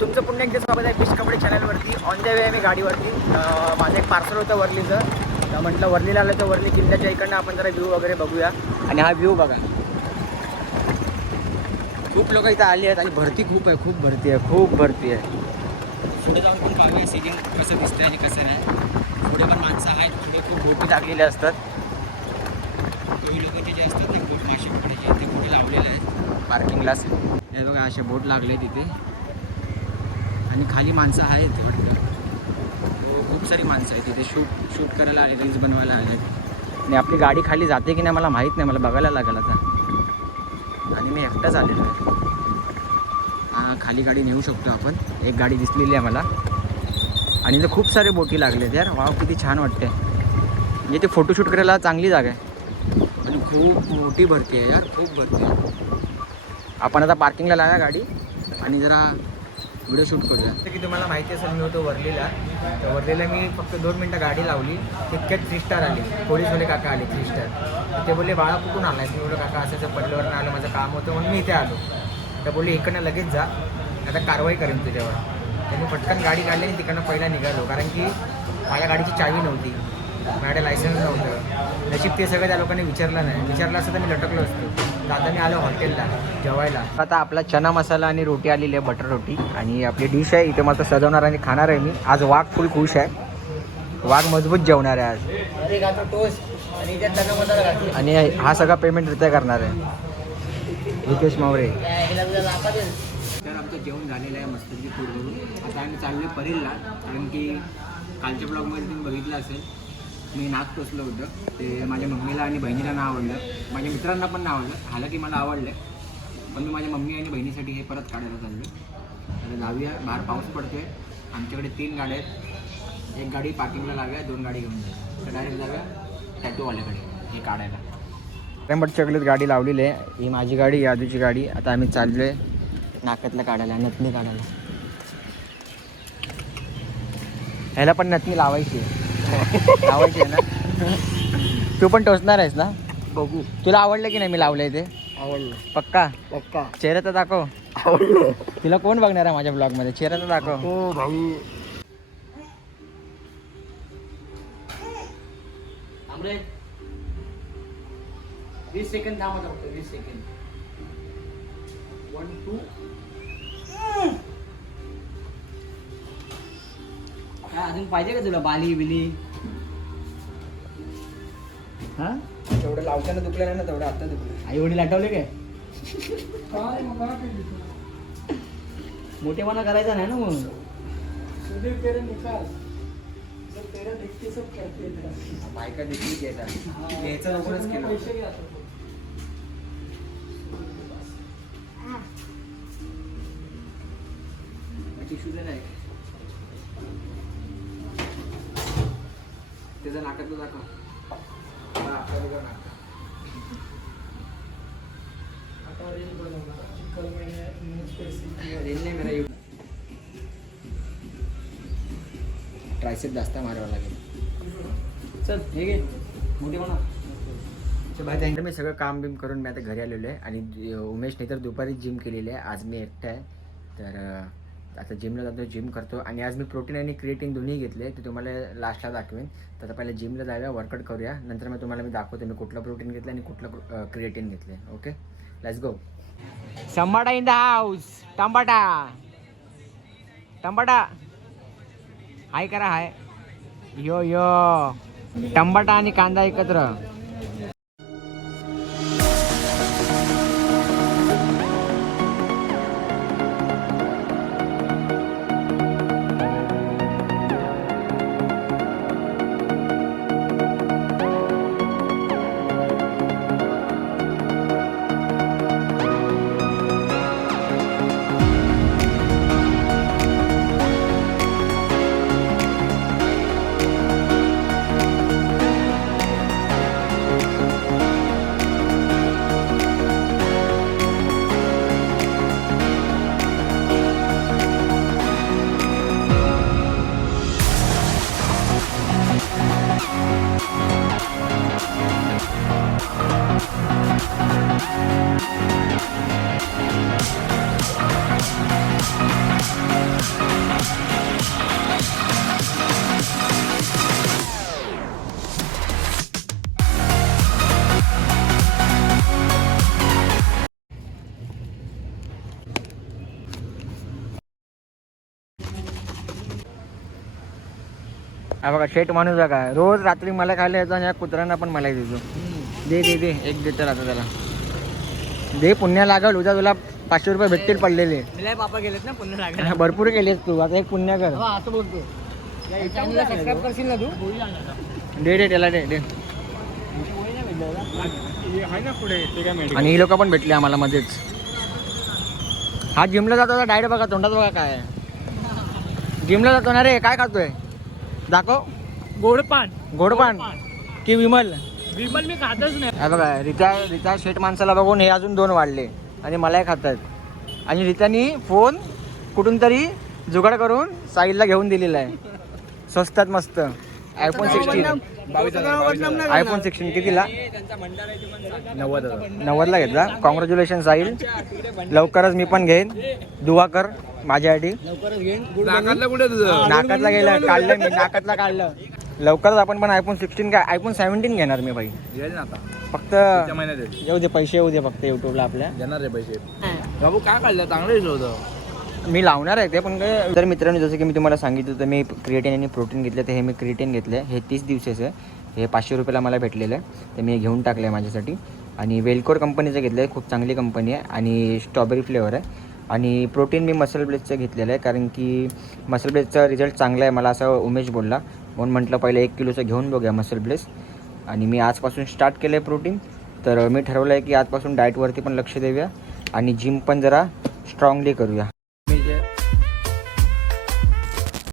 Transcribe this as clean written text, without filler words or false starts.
तुमचं पुन्हा एकदा स्वागत आहे फिश कपडे चॅनलवरती. ऑन द वे मी गाडीवरती. माझं एक पार्सल होतं वर्लीचं, तर म्हटलं वर्लीला आलं तर वर्ली किल्ल्याच्या इकडनं आपण जरा व्ह्यू वगैरे बघूया. आणि हा व्ह्यू बघा, खूप लोक इथं आली आहेत आणि भरती खूप आहे, खूप भरती आहे, खूप भरती आहे. पुढे जाऊन पण पाहूया सीटिंग कसं दिसतंय आणि कसं नाही. पुढे पण माणसं आहेत, पुढे खूप बोटी लागलेले असतात. काही लोक जे असतात ते बोट मासे पकडायचे ते बोटी लावलेले आहेत पार्किंगलाच. हे बघा असे बोट लागले तिथे आणि खाली माणसं आहेत वाटतं. खूप सारी माणसं आहेत तिथे, शूट करायला आले, रील्स बनवायला आले. आणि आपली गाडी खाली जाते की नाही मला माहीत नाही, मला बघायला लागेल आता. आणि मी एकटाच आलेलो आहे. हां, खाली गाडी नेऊ शकतो आपण. एक गाडी दिसलेली आहे मला. आणि इथे खूप सारे बोटी लागलेत यार. वाव, किती छान वाटते. म्हणजे ते फोटोशूट करायला चांगली जागा आहे. आणि खूप मोठी भरती आहे यार, खूप भरती आहे. आपण आता पार्किंगला लावा गाडी आणि जरा व्हिडिओ शूट करूया. की तुम्हाला माहिती असेल, मी होतो वर्लीला. तर वर्लीला मी फक्त 2 मिनटं गाडी लावली, तितक्यात 3 स्टार आली. पोलीसवाले काका आले 3 स्टार. ते बोलले बाळा कुठून आलायस? मी बोललो काका असं पडल्यावर आलं, माझं काम होतं म्हणून मी इथे आलो. तर बोलले इकडनं लगेच जा, आता कारवाई करेन तुझ्यावर. त्यांनी पटकन गाडी काढली आणि तिकडनं पहिला निघालो, कारण की माझ्या गाडीची चावी नव्हती, माझ्याकडे लायसन्स नव्हतं. नशीब ते सगळं त्या लोकांनी विचारलं नाही. विचारलं असतं तर मी लटकलो असतो. तर आता मी आलो हॉटेलला जेवायला. आता आपला चना मसाला आणि रोटी आलेली आहे, बटर रोटी. आणि आपली डिश आहे इथे, मस्त सजवणार आणि खाणार आहे मी. आज वाघ फुल खुश आहे, वाघ मजबूत जेवणार आहे आज. टोस्ट आणि मसाला. आणि हा सगळा पेमेंट रित्या करणार आहे हितेश मावरे. तर आमचं जेवण झालेलं आहे मस्तपैकी फूड करून. आता आम्ही चाललो आहे परेलला, कारण की कालच्या ब्लॉगमध्ये तुम्ही बघितलं असेल मी नाक टोचलं होतं. ते माझ्या मम्मीला आणि बहिणीला नाही आवडलं, माझ्या मित्रांना पण नाही आवडलं. हालाकी मला आवडलं, पण मी माझ्या मम्मी आणि बहिणीसाठी हे परत काढायला चाललो. आता जाऊया, बाहेर पाऊस पडतो आहे. आमच्याकडे 3 गाड्या आहेत. एक गाडी पार्किंगला लावूया, 2 गाडी घेऊन जाऊया. तर डायरेक्ट जाऊया टॅटूवाल्याकडे हे काढायला. टेंबटच्याकडे गाडी लावलेली आहे. ही माझी गाडी, यादूची गाडी. आता आम्ही चाललो आहे नाकातला काढायला, नथनी काढायला. ह्याला पण नथनी लावायची आहे. लावायची आहे ना? तू पण टोचणार आहेस ना? बघू. तुला आवडलं की नाही मी लावलंय ते? आवडलं. पक्का? पक्का. चेहरा तर दाखव. आवडलं. तिला कोण बघणार आहे माझ्या ब्लॉगमध्ये? चेहरा तर दाखव. हो भाई. 20 सेकंद थांबा फक्त, 20 सेकंद. 1 2. काय अजून पाहिजे का तुला बाली बिली? हा, तेवढं लावताना दुखलं नाही ना, तेवढं आता दुखलं. आई वडील आठवले काय? मोठेपणा करायचा नाही ना मग. बायका देखील घ्यायचं नकोच केलं. टिश्यू नाही त्याचं नाकातलं दाखव. ट्रायसेप जास्त मारावं लागेल. चल हे घे मोठी म्हणा. त्यानंतर मी सगळं काम बिम करून मी आता घरी आलेलो आहे. आणि उमेशने तर दुपारी जिम केलेली आहे, आज मी एकटा आहे. तर आता जिमला जातो, जिम करतो. आणि आज मी प्रोटीन आणि क्रिएटिन दोन्ही घेतले, ते तुम्हाला लास्टला दाखवेन. तर आता पहिले जिमला जाऊया, वर्कआउट करूया, नंतर मी तुम्हाला दाखवतो मी कुठलं प्रोटीन घेतलं आणि कुठलं क्रिएटिन घेतले. Okay, let's go. संबाटा इन द हाऊस. टंबाटा टंबाटा हाय करा, हाय. यो यो टंबाटा आणि कांदा एकत्र. हा बघा शेट माणूस बघा रोज रात्री मला खायला येतो आणि या कुत्र्यांना पण मला देतो. दे दे दे एक देतो आता त्याला दे. पुण्य लागल उद्या तुला 500 रुपये भेटतील पडलेले. पापा गेलेत ना पुण्य लागायला. भरपूर केलेस तू आता एक पुण्य कर. असं बोलतो सबस्क्राईब करशील ना तू. दे दे त्याला दे दे. आणि ही लोक पण भेटली आम्हाला मध्येच. हा जिमला जातो डायरेक्ट बघा तोंडात बघा काय जिमला जातो ना रे. काय खातोय दाखव. गोडपान. गोडपान की विमल. विमल मी खातच नाही. हा बघा रिता शेट माणसाला बघून हे अजून 2 वाढले आणि मलाही खातात. आणि रितानी फोन कुठून तरी जुगाड करून साहिलला घेऊन दिलेला आहे स्वस्तात मस्त. आयफोन 16 आयफोन 16 कितीला 90ला घेतला. कॉंग्रॅच्युलेशन साहिल. लवकरच मी पण घेईन. दुआ कर माझ्यासाठी. नाकातला गेलं काढलं मी नाकातला काढलं. लवकरच आपण पण आयफोन 16 काय आयफोन 17 घेणार मी भाई. फक्त येऊ दे पैसे येऊ दे फक्त युट्यूबला आपल्या देणार रे पैसे. बाबू काय काढलं चांगलं होतं. मी लावणार आहे ते पण काय. तर मित्रांनो जसं की मी तुम्हाला सांगितलं तर मी क्रिएटिन आणि प्रोटीन घेतलं. तर हे मी क्रिएटिन घेतलं हे 30 दिवसाचं आहे. हे 500 रुपयाला मला भेटलेलं आहे. तर मी घेऊन टाकलं आहे माझ्यासाठी. आणि वेलकोर कंपनीचं घेतलं आहे. खूप चांगली कंपनी आहे आणि स्ट्रॉबेरी फ्लेवर आहे. आणि प्रोटीन मी मसल ब्लेसचं घेतलेलं आहे कारण की मसल ब्लेसचा रिझल्ट चांगला आहे मला असं उमेश बोलला. म्हणून म्हटलं पहिलं 1 किलोचं घेऊन बघूया मसल ब्लेस. आणि मी आजपासून स्टार्ट केलं आहे प्रोटीन. तर मी ठरवलं आहे की आजपासून डाएटवरती पण लक्ष देऊया आणि जिम पण जरा स्ट्रॉंगली करूया.